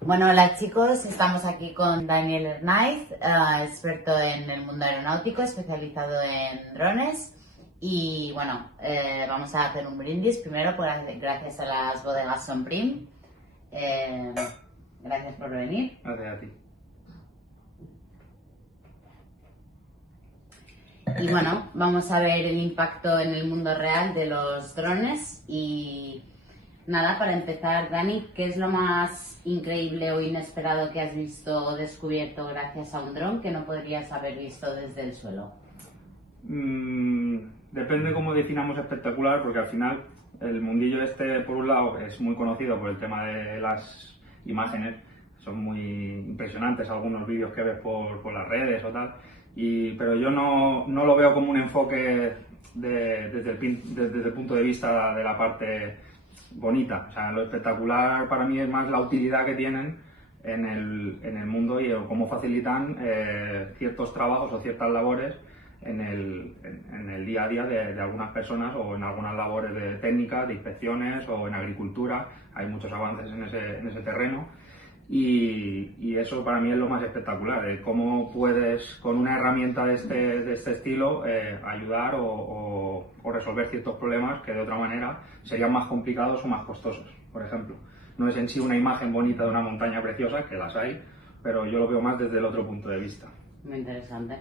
Bueno, hola chicos, estamos aquí con Daniel Hernáiz, experto en el mundo aeronáutico, especializado en drones. Y bueno, vamos a hacer un brindis primero gracias a las bodegas Sonprim. Eh, Gracias por venir. Gracias a ti. Y bueno, vamos a ver el impacto en el mundo real de los drones. Y nada, para empezar, Dani, ¿qué es lo más increíble o inesperado que has visto o descubierto gracias a un dron que no podrías haber visto desde el suelo? Depende cómo definamos espectacular, porque al final el mundillo este, por un lado, es muy conocido por el tema de las imágenes, son muy impresionantes algunos vídeos que ves por las redes o tal, pero yo no lo veo como un enfoque desde el punto de vista de la parte bonita. O sea, lo espectacular para mí es más la utilidad que tienen en el mundo y cómo facilitan ciertos trabajos o ciertas labores en el día a día de algunas personas, o en algunas labores de técnicas, de inspecciones, o en agricultura. Hay muchos avances en ese terreno. Y eso para mí es lo más espectacular, cómo puedes con una herramienta de este estilo ayudar o resolver ciertos problemas que de otra manera serían más complicados o más costosos. Por ejemplo, no es en sí una imagen bonita de una montaña preciosa, que las hay, pero yo lo veo más desde el otro punto de vista. Muy interesante.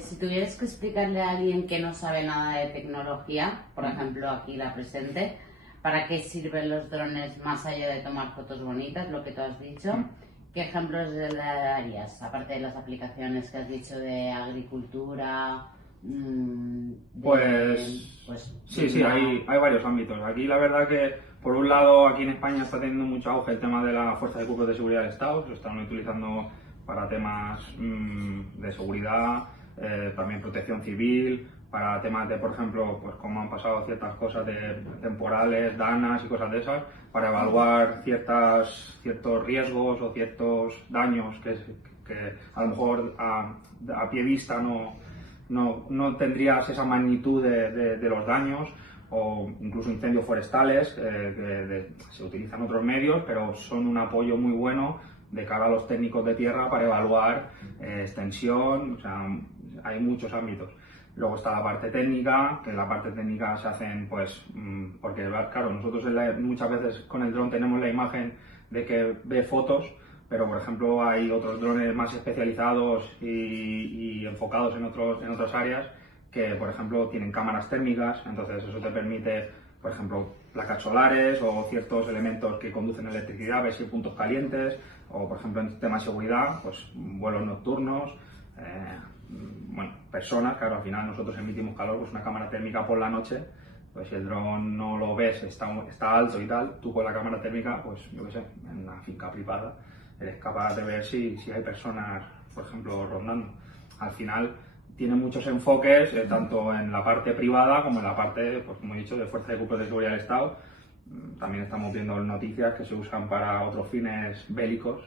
Si tuvieras que explicarle a alguien que no sabe nada de tecnología, por ejemplo aquí la presente, ¿para qué sirven los drones más allá de tomar fotos bonitas, lo que tú has dicho? ¿Qué ejemplos le darías, aparte de las aplicaciones que has dicho de agricultura? Sí, hay varios ámbitos. Aquí la verdad que, por un lado, aquí en España está teniendo mucho auge el tema de la Fuerza de Cuerpos de Seguridad del Estado, que lo están utilizando para temas de seguridad, también protección civil, para temas de, por ejemplo, pues como han pasado ciertas cosas de temporales, danas y cosas de esas, para evaluar ciertos riesgos o ciertos daños que a lo mejor a pie vista no tendrías esa magnitud de los daños, o incluso incendios forestales, se utilizan otros medios, pero son un apoyo muy bueno de cara a los técnicos de tierra para evaluar extensión. O sea, hay muchos ámbitos. Luego está la parte técnica, que en la parte técnica se hacen, pues, porque claro, nosotros muchas veces con el dron tenemos la imagen de que ve fotos, pero por ejemplo hay otros drones más especializados y enfocados en otras áreas que, por ejemplo, tienen cámaras térmicas. Entonces eso te permite, por ejemplo, placas solares o ciertos elementos que conducen electricidad, ver si hay puntos calientes, o por ejemplo en tema de seguridad, pues vuelos nocturnos, personas. Claro, al final nosotros emitimos calor, pues una cámara térmica por la noche, pues si el dron no lo ves, está alto y tal, tú con la cámara térmica, pues yo qué sé, en una finca privada, eres capaz de ver si hay personas, por ejemplo, rondando. Al final tiene muchos enfoques, tanto en la parte privada como en la parte, pues como he dicho, de Fuerza de Cuerpos de Seguridad del Estado. También estamos viendo noticias que se usan para otros fines bélicos.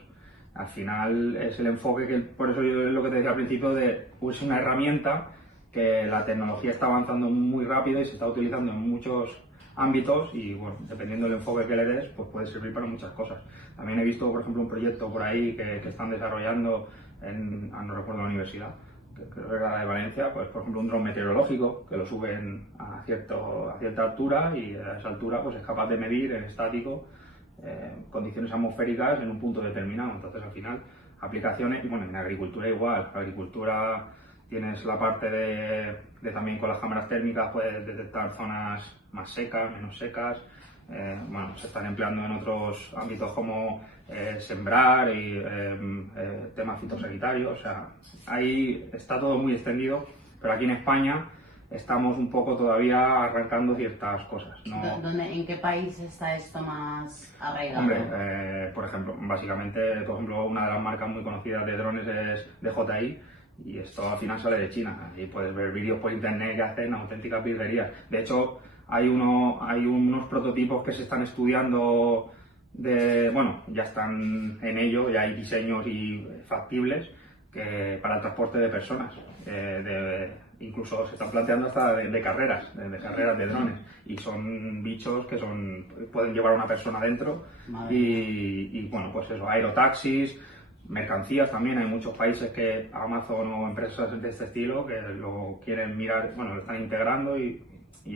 Al final es el enfoque que, por eso yo es lo que te decía al principio, es una herramienta que la tecnología está avanzando muy rápido y se está utilizando en muchos ámbitos, y bueno, dependiendo del enfoque que le des, pues puede servir para muchas cosas. También he visto, por ejemplo, un proyecto por ahí que están desarrollando no recuerdo la universidad, que creo que era de Valencia, pues por ejemplo un dron meteorológico que lo suben a cierta altura, y a esa altura pues es capaz de medir en estático condiciones atmosféricas en un punto determinado. Entonces al final aplicaciones, y bueno, en agricultura igual. Agricultura tienes la parte de también con las cámaras térmicas puedes detectar zonas más secas, menos secas. Se están empleando en otros ámbitos como sembrar y temas fitosanitarios. O sea, ahí está todo muy extendido, pero aquí en España estamos un poco todavía arrancando ciertas cosas, ¿no? ¿En qué país está esto más arraigado? Hombre, por ejemplo, básicamente, por ejemplo, una de las marcas muy conocidas de drones es DJI, y esto al final sale de China. Y puedes ver vídeos por internet que hacen auténticas virguerías. De hecho, hay unos prototipos que se están estudiando ya están en ello, ya hay diseños y factibles para el transporte de personas, incluso se están planteando hasta de carreras, de carreras de drones, y son bichos que pueden llevar a una persona dentro y bueno, pues eso, aerotaxis, mercancías también. Hay muchos países que Amazon o empresas de este estilo que lo quieren mirar, bueno, lo están integrando y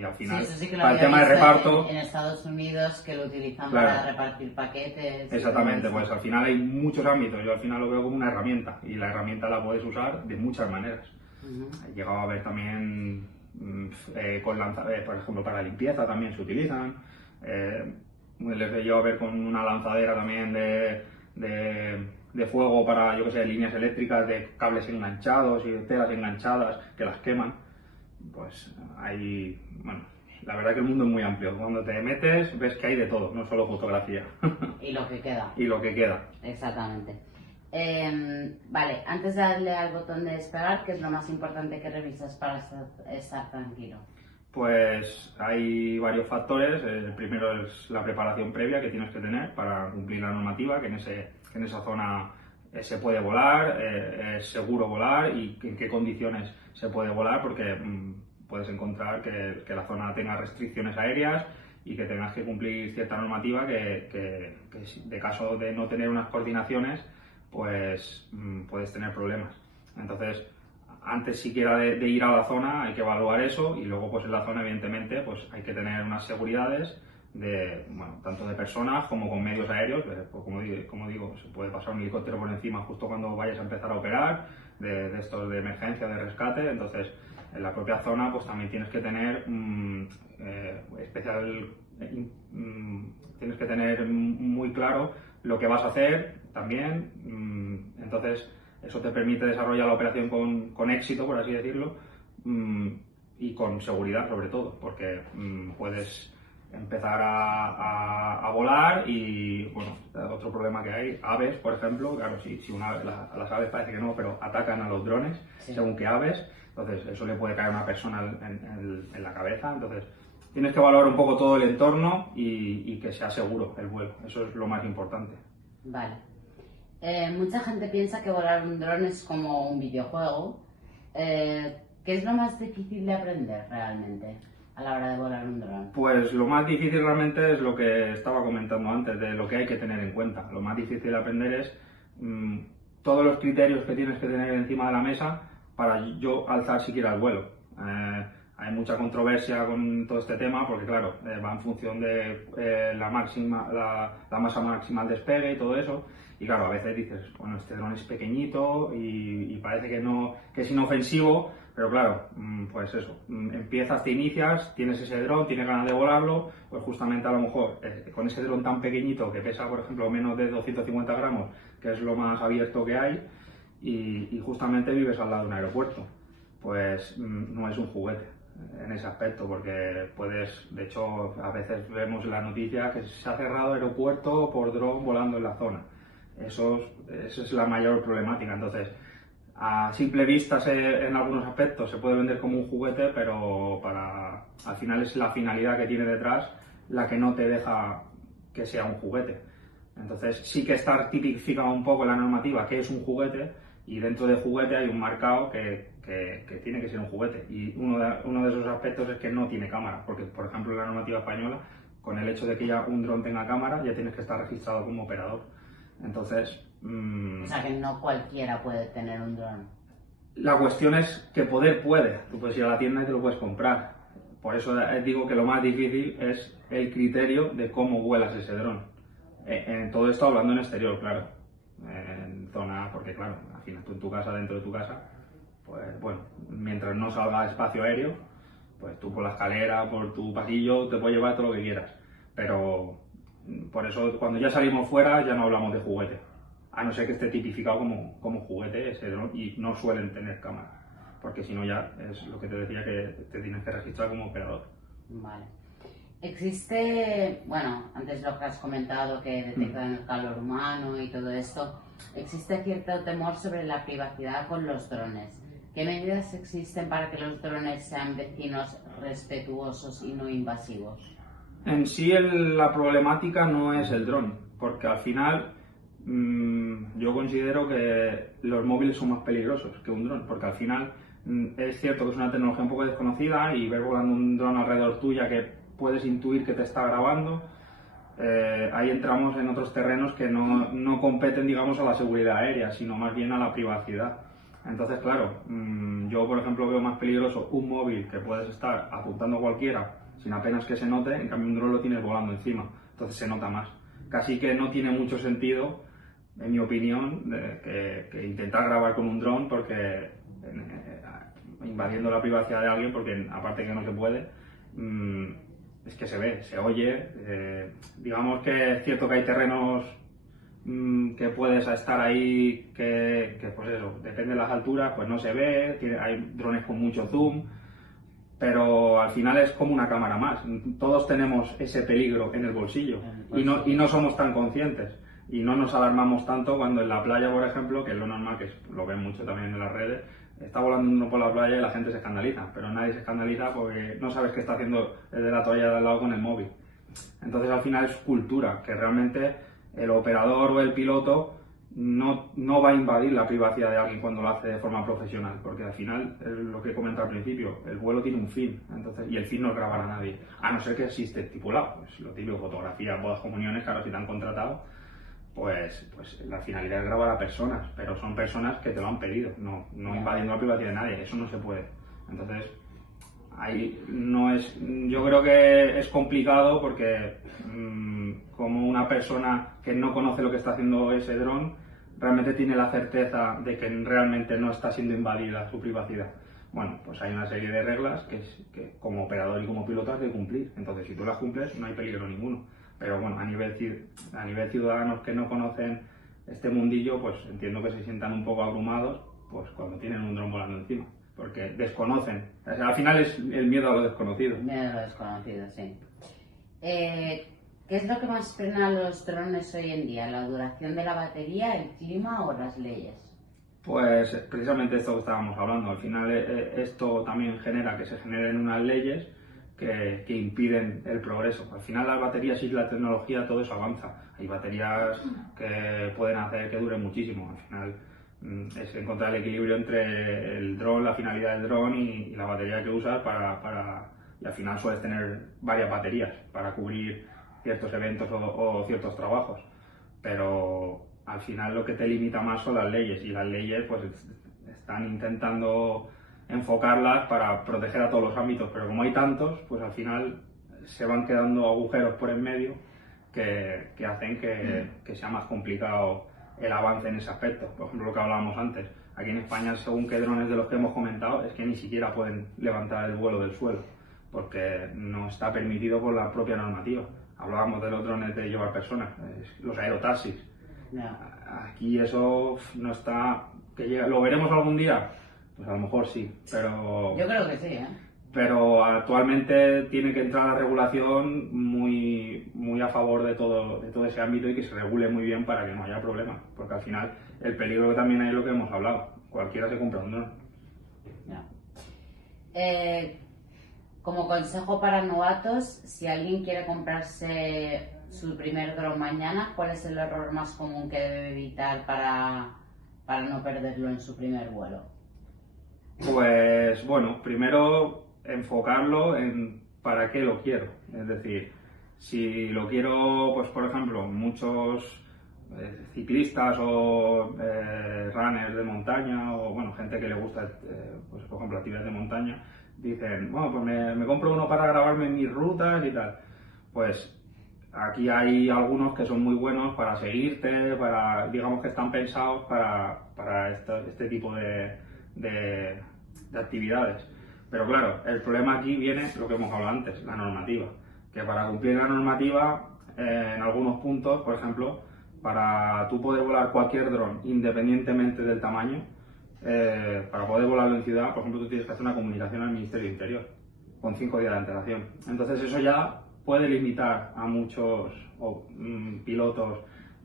al final, sí, eso sí que lo para el había tema de visto reparto... en Estados Unidos, que lo utilizan Claro. para repartir paquetes. Exactamente, pues al final hay muchos ámbitos. Yo al final lo veo como una herramienta y la herramienta la puedes usar de muchas maneras. He llegado a ver también, por ejemplo, para limpieza también se utilizan. Les he llegado a ver con una lanzadera también de fuego para, yo que sé, líneas eléctricas, de cables enganchados y de telas enganchadas que las queman. Pues hay, bueno, la verdad que el mundo es muy amplio. Cuando te metes ves que hay de todo, no solo fotografía. Y lo que queda. Y lo que queda. Exactamente. Vale, antes de darle al botón de despegar, ¿qué es lo más importante que revisas para estar tranquilo? Pues hay varios factores. El primero es la preparación previa que tienes que tener para cumplir la normativa, que en esa zona se puede volar, es seguro volar y en qué condiciones se puede volar, porque puedes encontrar que la zona tenga restricciones aéreas y que tengas que cumplir cierta normativa que de caso de no tener unas coordinaciones, pues puedes tener problemas. Entonces, antes siquiera de ir a la zona hay que evaluar eso, y luego pues en la zona evidentemente pues hay que tener unas seguridades tanto de personas como con medios aéreos. Pues como digo, se puede pasar un helicóptero por encima justo cuando vayas a empezar a operar, de estos de emergencia, de rescate. Entonces, en la propia zona pues también tienes que tener tienes que tener muy claro lo que vas a hacer también. Entonces, eso te permite desarrollar la operación con éxito, por así decirlo, y con seguridad sobre todo, porque puedes empezar a volar y, bueno, otro problema que hay, aves, por ejemplo, claro, si a las aves parece que no, pero atacan a los drones, sí, según qué aves, entonces eso le puede caer a una persona en la cabeza. Entonces tienes que evaluar un poco todo el entorno y que sea seguro el vuelo, eso es lo más importante. Vale. Mucha gente piensa que volar un dron es como un videojuego. ¿Qué es lo más difícil de aprender realmente a la hora de volar un dron? Pues lo más difícil realmente es lo que estaba comentando antes, de lo que hay que tener en cuenta. Lo más difícil de aprender es todos los criterios que tienes que tener encima de la mesa para yo alzar siquiera el vuelo. Hay mucha controversia con todo este tema porque, claro, va en función de la masa máxima al despegue y todo eso. Y claro, a veces dices, bueno, este dron es pequeñito y parece que es inofensivo, pero claro, pues eso, empiezas, te inicias, tienes ese dron, tienes ganas de volarlo, pues justamente a lo mejor con ese dron tan pequeñito que pesa, por ejemplo, menos de 250 gramos, que es lo más abierto que hay, y justamente vives al lado de un aeropuerto, pues no es un juguete en ese aspecto, porque de hecho, a veces vemos la noticia que se ha cerrado aeropuerto por dron volando en la zona. Eso es la mayor problemática. Entonces, a simple vista en algunos aspectos se puede vender como un juguete, pero al final es la finalidad que tiene detrás la que no te deja que sea un juguete. Entonces sí que está tipificado un poco en la normativa que es un juguete, y dentro de juguete hay un marcado que tiene que ser un juguete, y uno de esos aspectos es que no tiene cámara, porque por ejemplo en la normativa española, con el hecho de que ya un dron tenga cámara, ya tienes que estar registrado como operador. Entonces... O sea que no cualquiera puede tener un dron. La cuestión es que poder puede. Tú puedes ir a la tienda y te lo puedes comprar. Por eso digo que lo más difícil es el criterio de cómo vuelas ese dron. En todo esto hablando en exterior, claro. En zona, porque claro, al final tú en tu casa, dentro de tu casa, pues bueno, mientras no salga espacio aéreo, pues tú por la escalera, por tu pasillo, te puedes llevar todo lo que quieras. Pero por eso cuando ya salimos fuera ya no hablamos de juguete, a no ser que esté tipificado como juguete ese dron, y no suelen tener cámara, porque si no ya es lo que te decía, que te tienes que registrar como operador. Vale. Existe, bueno, antes lo que has comentado, que detectan el calor humano y todo esto, existe cierto temor sobre la privacidad con los drones. ¿Qué medidas existen para que los drones sean vecinos respetuosos y no invasivos? En sí la problemática no es el dron, porque al final yo considero que los móviles son más peligrosos que un dron, porque al final Es cierto que es una tecnología un poco desconocida y ver volando un dron alrededor tuya que puedes intuir que te está grabando, ahí entramos en otros terrenos que no competen, digamos, a la seguridad aérea, sino más bien a la privacidad. Entonces, claro, yo por ejemplo veo más peligroso un móvil que puedes estar apuntando a cualquiera sin apenas que se note, en cambio un dron lo tienes volando encima, entonces se nota más. Casi que no tiene mucho sentido, en mi opinión, que intentar grabar con un dron porque invadiendo la privacidad de alguien, porque aparte que no se puede, es que se ve, se oye. Digamos que es cierto que hay terrenos que puedes estar ahí que pues eso, depende de las alturas, pues no se ve, hay drones con mucho zoom, pero al final es como una cámara más. Todos tenemos ese peligro en el bolsillo y no somos tan conscientes y no nos alarmamos tanto cuando en la playa, por ejemplo, que es lo normal, que lo ven mucho también en las redes, está volando uno por la playa y la gente se escandaliza, pero nadie se escandaliza porque no sabes qué está haciendo el de la toalla de al lado con el móvil. Entonces al final es cultura, que realmente el operador o el piloto no va a invadir la privacidad de alguien cuando lo hace de forma profesional, porque al final, es lo que he comentado al principio, el vuelo tiene un fin, entonces, y el fin no es grabar a nadie, a no ser que existe estipulado, pues lo típico, fotografía, bodas, comuniones, claro, si te han contratado, pues la finalidad es grabar a personas, pero son personas que te lo han pedido, no invadiendo la privacidad de nadie, eso no se puede. Entonces, ahí no es, yo creo que es complicado porque como una persona que no conoce lo que está haciendo ese dron realmente tiene la certeza de que realmente no está siendo invadida su privacidad. Bueno, pues hay una serie de reglas que como operador y como piloto has de cumplir. Entonces, si tú las cumples, no hay peligro ninguno. Pero bueno, a nivel ciudadanos que no conocen este mundillo, pues entiendo que se sientan un poco abrumados pues cuando tienen un dron volando encima, porque desconocen. O sea, al final es el miedo a lo desconocido. Miedo a lo desconocido, sí. ¿Qué es lo que más frena a los drones hoy en día? ¿La duración de la batería, el clima o las leyes? Pues precisamente esto que estábamos hablando. Al final esto también genera que se generen unas leyes que impiden el progreso. Al final las baterías y la tecnología, todo eso avanza. Hay baterías que pueden hacer que duren muchísimo. Al final es encontrar el equilibrio entre el dron, la finalidad del dron y la batería que usas y al final sueles tener varias baterías para cubrir ciertos eventos o ciertos trabajos. Pero al final lo que te limita más son las leyes y las leyes pues están intentando enfocarlas para proteger a todos los ámbitos, pero como hay tantos, pues al final se van quedando agujeros por en medio que hacen que sea más complicado el avance en ese aspecto. Por ejemplo, lo que hablábamos antes, aquí en España, según qué drones de los que hemos comentado, es que ni siquiera pueden levantar el vuelo del suelo, porque no está permitido por la propia normativa. Hablábamos de los drones de llevar personas, los aerotaxis. No. Aquí eso no está, ¿lo veremos algún día? Pues a lo mejor sí, pero Yo creo que sí, ¿eh? Pero actualmente tiene que entrar la regulación muy a favor de todo ese ámbito y que se regule muy bien para que no haya problemas, porque al final el peligro que también hay es lo que hemos hablado, cualquiera se compra un dron. No. Como consejo para novatos, si alguien quiere comprarse su primer dron mañana, ¿cuál es el error más común que debe evitar para no perderlo en su primer vuelo? Pues bueno, primero enfocarlo en para qué lo quiero. Es decir, si lo quiero, pues por ejemplo, muchos ciclistas o runners de montaña o bueno, gente que le gusta, pues por ejemplo, actividades de montaña, dicen, bueno, pues me compro uno para grabarme mis rutas y tal. Pues aquí hay algunos que son muy buenos para seguirte, digamos que están pensados para este tipo de actividades. Pero claro, el problema aquí viene lo que hemos hablado antes, la normativa. Que para cumplir la normativa, en algunos puntos, por ejemplo, para tú poder volar cualquier dron, independientemente del tamaño, para poder volarlo en ciudad, por ejemplo, tú tienes que hacer una comunicación al Ministerio de Interior, con 5 días de antelación. Entonces eso ya puede limitar a muchos pilotos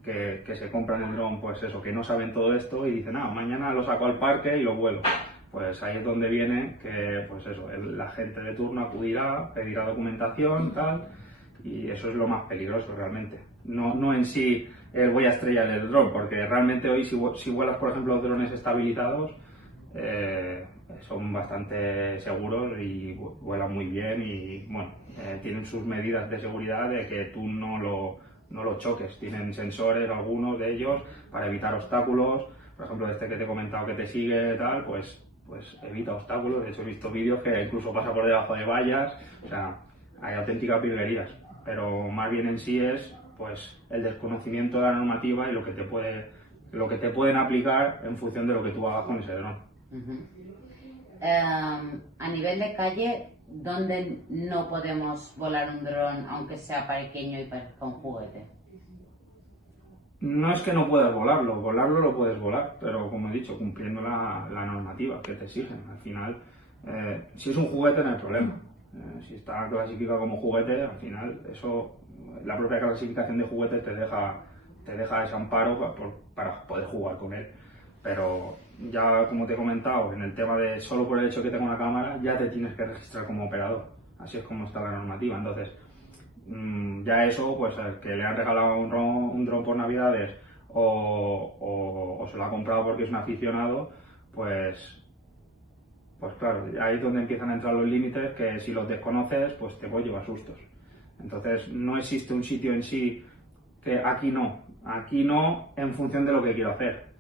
que se compran el dron, pues eso, que no saben todo esto y dicen, mañana lo saco al parque y lo vuelo. Pues ahí es donde viene que, pues eso, la gente de turno acudirá, pedirá documentación, tal, y eso es lo más peligroso realmente. No en sí voy a estrellar el dron, porque realmente hoy si vuelas, por ejemplo, drones estabilizados, son bastante seguros y vuelan muy bien y bueno, tienen sus medidas de seguridad de que tú no lo choques. Tienen sensores, algunos de ellos, para evitar obstáculos. Por ejemplo, este que te he comentado que te sigue tal, pues evita obstáculos. De hecho, he visto vídeos que incluso pasa por debajo de vallas. O sea, hay auténticas virguerías. Pero más bien en sí es pues el desconocimiento de la normativa y lo que te pueden aplicar en función de lo que tú hagas con ese dron. A nivel de calle, ¿dónde no podemos volar un dron aunque sea pequeño y parezca un juguete? No es que no puedas volarlo lo puedes volar, pero como he dicho, cumpliendo la normativa que te exigen. Al final, si es un juguete no hay problema. Si está clasificado como juguete, al final la propia clasificación de juguete te deja ese amparo para poder jugar con él. Pero ya como te he comentado, en el tema de solo por el hecho que tenga una cámara, ya te tienes que registrar como operador. Así es como está la normativa. Entonces, ya eso, pues el que le han regalado un dron por Navidades o se lo ha comprado porque es un aficionado, pues claro, ahí es donde empiezan a entrar los límites que si los desconoces, pues te puedes llevar sustos. Entonces, no existe un sitio en sí que aquí no en función de lo que quiero hacer.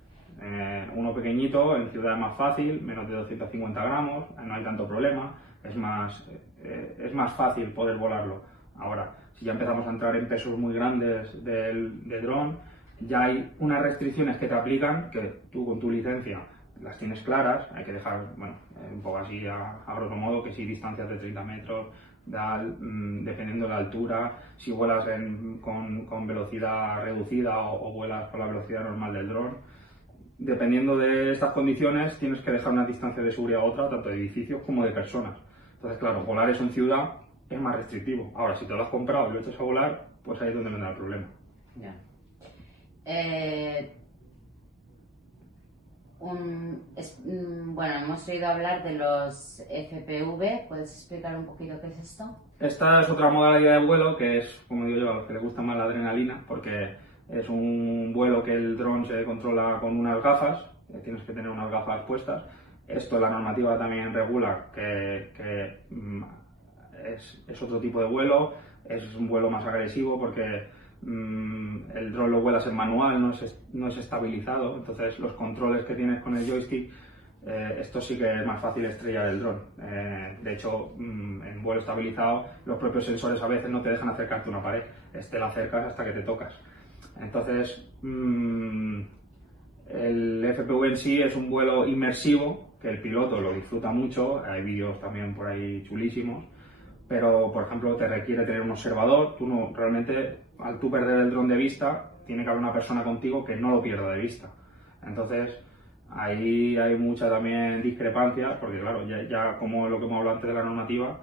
Uno pequeñito, en ciudad es más fácil, menos de 250 gramos, no hay tanto problema, es más fácil poder volarlo. Ahora, si ya empezamos a entrar en pesos muy grandes de dron, ya hay unas restricciones que te aplican que tú con tu licencia las tienes claras, hay que dejar, bueno, un poco así a grosso modo, que si distancias de 30 metros, dependiendo de la altura, si vuelas con velocidad reducida o vuelas con la velocidad normal del dron. Dependiendo de estas condiciones, tienes que dejar una distancia de seguridad a otra, tanto de edificios como de personas. Entonces, claro, volar eso en ciudad es más restrictivo. Ahora, si te lo has comprado y lo echas a volar, pues ahí es donde vendrá el problema. Ya. Bueno, hemos oído hablar de los FPV. ¿Puedes explicar un poquito qué es esto? Esta es otra modalidad de vuelo que es, como digo yo, a los que les gusta más la adrenalina, porque es un vuelo que el dron se controla con unas gafas, tienes que tener unas gafas puestas. Esto la normativa también regula que es otro tipo de vuelo, es un vuelo más agresivo porque el dron lo vuelas en manual, no es estabilizado, entonces los controles que tienes con el joystick, esto sí que es más fácil estrellar el dron. De hecho, en vuelo estabilizado, los propios sensores a veces no te dejan acercarte a una pared, te la acercas hasta que te tocas. Entonces, el FPV en sí es un vuelo inmersivo, que el piloto lo disfruta mucho, hay vídeos también por ahí chulísimos, pero por ejemplo te requiere tener un observador, realmente al tú perder el dron de vista, tiene que haber una persona contigo que no lo pierda de vista. Entonces, ahí hay mucha también discrepancia, porque claro, ya como lo que hemos hablado antes de la normativa,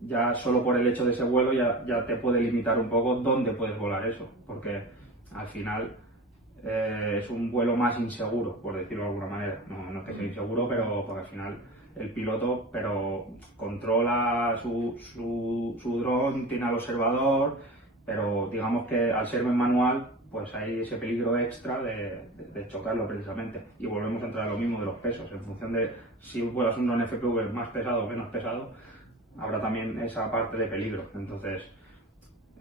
ya solo por el hecho de ese vuelo ya te puede limitar un poco dónde puedes volar eso, porque al final es un vuelo más inseguro, por decirlo de alguna manera. No es que sea inseguro, pero porque al final el piloto controla su dron, tiene al observador, pero digamos que al ser en manual, pues hay ese peligro extra de chocarlo precisamente. Y volvemos a entrar a lo mismo de los pesos, en función de si vuelas un dron FPV más pesado o menos pesado, habrá también esa parte de peligro. Entonces,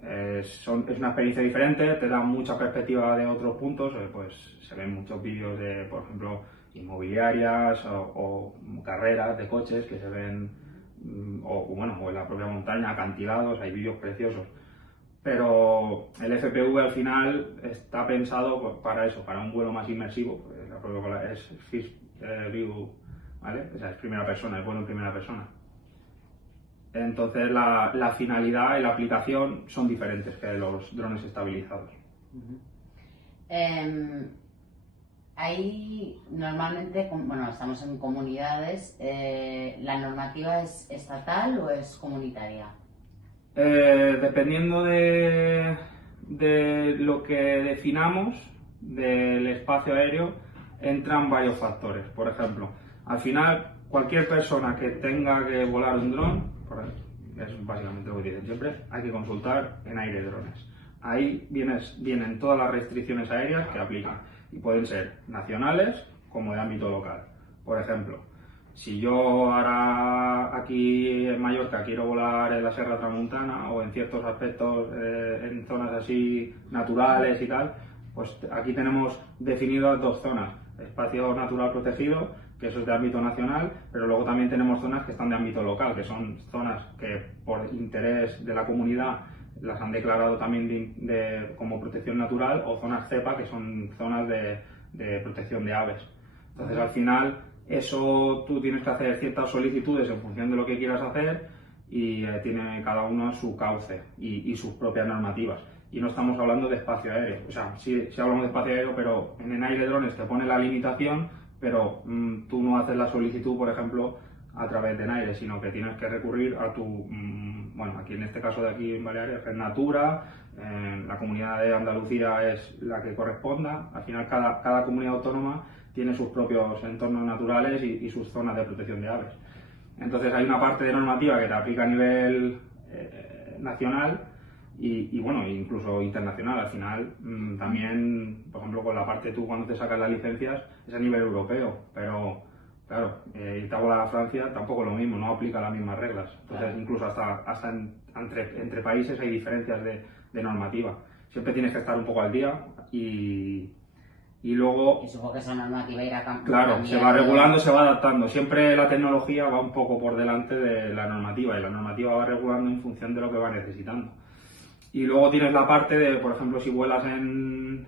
es una experiencia diferente, te da mucha perspectiva de otros puntos, pues se ven muchos vídeos de, por ejemplo, inmobiliarias o carreras de coches que se ven, o en la propia montaña, acantilados, hay vídeos preciosos. Pero el FPV al final está pensado pues, para eso, para un vuelo más inmersivo, la propia es First View, ¿vale? O sea, es primera persona, es vuelo en primera persona. Entonces la finalidad y la aplicación son diferentes que los drones estabilizados. Ahí normalmente, bueno, estamos en comunidades, ¿la normativa es estatal o es comunitaria? Dependiendo de lo que definamos del espacio aéreo, entran varios factores. Por ejemplo, al final, cualquier persona que tenga que volar un dron, es básicamente lo que dicen siempre, hay que consultar en Aire Drones. Ahí vienen todas las restricciones aéreas que aplican y pueden ser nacionales como de ámbito local. Por ejemplo, Si yo ahora aquí en Mallorca quiero volar en la Serra Tramuntana o en ciertos aspectos en zonas así naturales y tal, pues aquí tenemos definidas dos zonas: espacio natural protegido, que eso es de ámbito nacional, pero luego también tenemos zonas que están de ámbito local, que son zonas que por interés de la comunidad las han declarado también como protección natural, o zonas CEPA, que son zonas de protección de aves. Entonces, al final, eso tú tienes que hacer ciertas solicitudes en función de lo que quieras hacer, y tiene cada uno su cauce y sus propias normativas. Y no estamos hablando de espacio aéreo, o sea, sí hablamos de espacio aéreo, pero en Enaire Drones te pone la limitación, pero tú no haces la solicitud, por ejemplo, a través de Enaire, sino que tienes que recurrir a tu, bueno, aquí en este caso de aquí en Baleares, Red Natura, la Comunidad de Andalucía es la que corresponda. Al final cada comunidad autónoma tiene sus propios entornos naturales y sus zonas de protección de aves. Entonces hay una parte de normativa que te aplica a nivel nacional y bueno, incluso internacional. Al final también, por ejemplo, con la parte tú cuando te sacas las licencias es a nivel europeo, pero claro, irte a volar a Francia tampoco es lo mismo, no aplica las mismas reglas. Entonces, claro, incluso hasta entre países hay diferencias de normativa. Siempre tienes que estar un poco al día y luego... Y supongo que esa normativa irá cambiando. Claro, se va regulando, se va adaptando. Siempre la tecnología va un poco por delante de la normativa, y la normativa va regulando en función de lo que va necesitando. Y luego tienes la parte de, por ejemplo, si vuelas en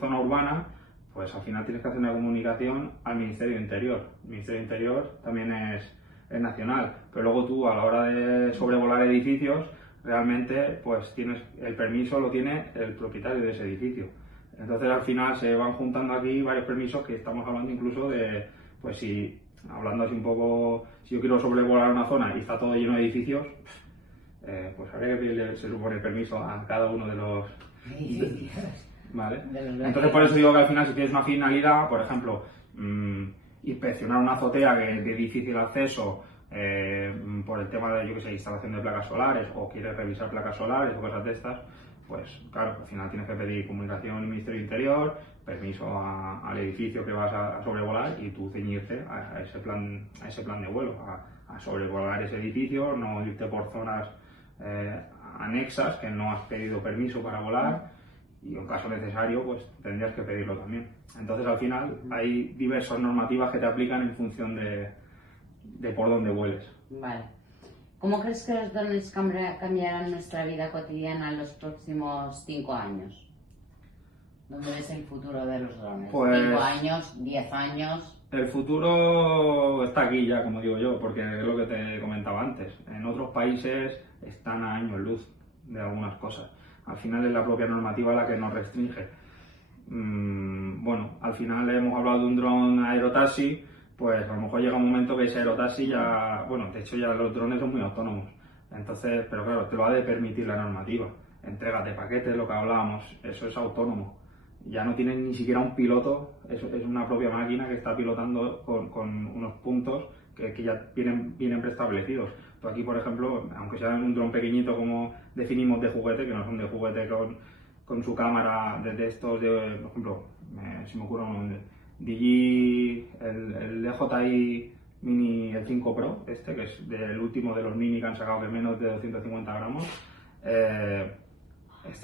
zona urbana, pues al final tienes que hacer una comunicación al Ministerio de Interior. El Ministerio de Interior también es nacional, pero luego tú, a la hora de sobrevolar edificios, realmente pues el permiso lo tiene el propietario de ese edificio. Entonces, al final se van juntando aquí varios permisos, que estamos hablando incluso de, pues si, hablando así un poco, si yo quiero sobrevolar una zona y está todo lleno de edificios, pues habría que pedirle, se supone, permiso a cada uno de los... ¿Vale? Entonces, por eso digo que al final, si tienes una finalidad, por ejemplo, inspeccionar una azotea que es de difícil acceso por el tema de, yo que sé, instalación de placas solares, o quieres revisar placas solares o cosas de estas, pues claro, al final tienes que pedir comunicación al Ministerio de Interior, permiso al edificio que vas a sobrevolar, y tú ceñirte a ese plan de vuelo, a sobrevolar ese edificio, no irte por zonas anexas que no has pedido permiso para volar, y en caso necesario pues tendrías que pedirlo también. Entonces, al final hay diversas normativas que te aplican en función de por dónde vueles. Vale. ¿Cómo crees que los drones cambiarán nuestra vida cotidiana en los próximos 5 años? ¿Dónde ves el futuro de los drones? Pues, 5 años, 10 años... El futuro está aquí ya, como digo yo, porque es lo que te comentaba antes. En otros países están a años luz de algunas cosas. Al final es la propia normativa la que nos restringe. Bueno, al final hemos hablado de un dron aerotaxi, pues a lo mejor llega un momento que ese aerotaxi ya, bueno, de hecho ya los drones son muy autónomos. Entonces, pero claro, te lo ha de permitir la normativa. Entregas de paquetes, lo que hablábamos, eso es autónomo. Ya no tienen ni siquiera un piloto, es una propia máquina que está pilotando con unos puntos que ya vienen preestablecidos. Tú aquí, por ejemplo, aunque sea un dron pequeñito como definimos de juguete, que no son de juguete con su cámara de estos, por ejemplo, si me ocurre un el DJI Mini, el 5 Pro, que es del último de los mini que han sacado, de menos de 250 gramos,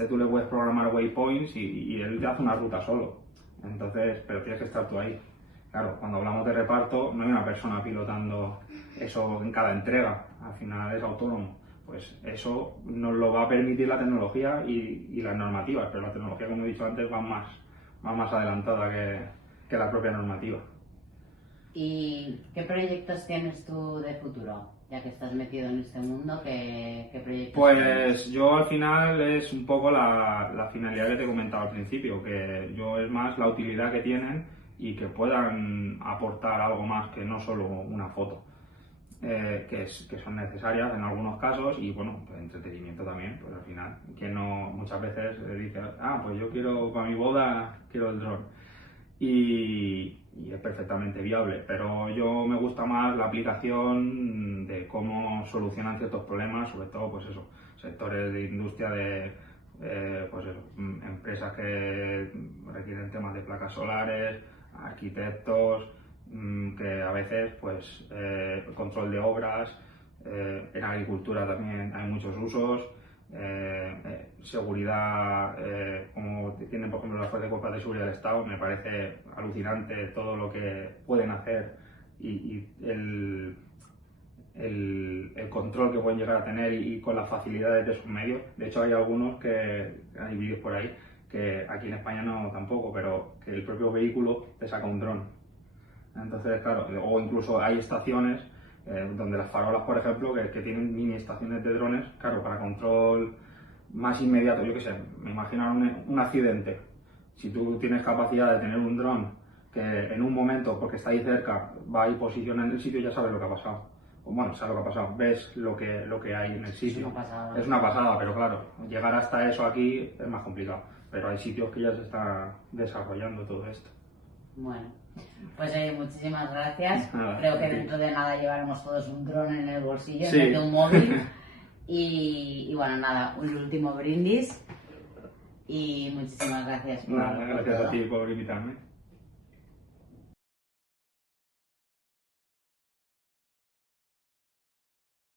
tú le puedes programar waypoints y él te hace una ruta solo. Entonces, pero tienes que estar tú ahí. Claro, cuando hablamos de reparto, no hay una persona pilotando eso en cada entrega, al final es autónomo. Pues eso nos lo va a permitir la tecnología y las normativas, pero la tecnología, como he dicho antes, va más adelantada que la propia normativa. ¿Y qué proyectos tienes tú de futuro? Ya que estás metido en este mundo, ¿qué proyectos tienes? Pues yo al final es un poco la finalidad que te comentaba al principio, que yo es más la utilidad que tienen y que puedan aportar algo más que no solo una foto, que son necesarias en algunos casos, y bueno, pues entretenimiento también, pues al final, que no muchas veces dice, pues yo quiero para mi boda, quiero el dron. Y es perfectamente viable, pero yo me gusta más la aplicación de cómo solucionan ciertos problemas, sobre todo pues eso, sectores de industria pues eso, empresas que requieren temas de placas solares, arquitectos, que a veces pues control de obras, en agricultura también hay muchos usos, seguridad, como tienen por ejemplo las fuerzas de cuerpos de seguridad del Estado, me parece alucinante todo lo que pueden hacer y el control que pueden llegar a tener y con las facilidades de sus medios. De hecho hay algunos que, hay vídeos por ahí, que aquí en España no tampoco, pero que el propio vehículo te saca un dron. Entonces, claro, o incluso hay estaciones donde las farolas, por ejemplo, que tienen mini estaciones de drones, claro, para control más inmediato. Yo qué sé, me imagino un accidente. Si tú tienes capacidad de tener un dron que en un momento, porque está ahí cerca, va y posiciona en el sitio, ya sabes lo que ha pasado. O bueno, sabes lo que ha pasado, ves lo que hay en el sitio. Es una pasada, pero claro, llegar hasta eso aquí es más complicado. Pero hay sitios que ya se está desarrollando todo esto. Bueno, pues muchísimas gracias. Nada, Creo que dentro de nada llevaremos todos un dron en el bolsillo en Sí. vez de un móvil. Y bueno, nada, un último brindis. Y muchísimas gracias Nada, por gracias todo. a ti por invitarme.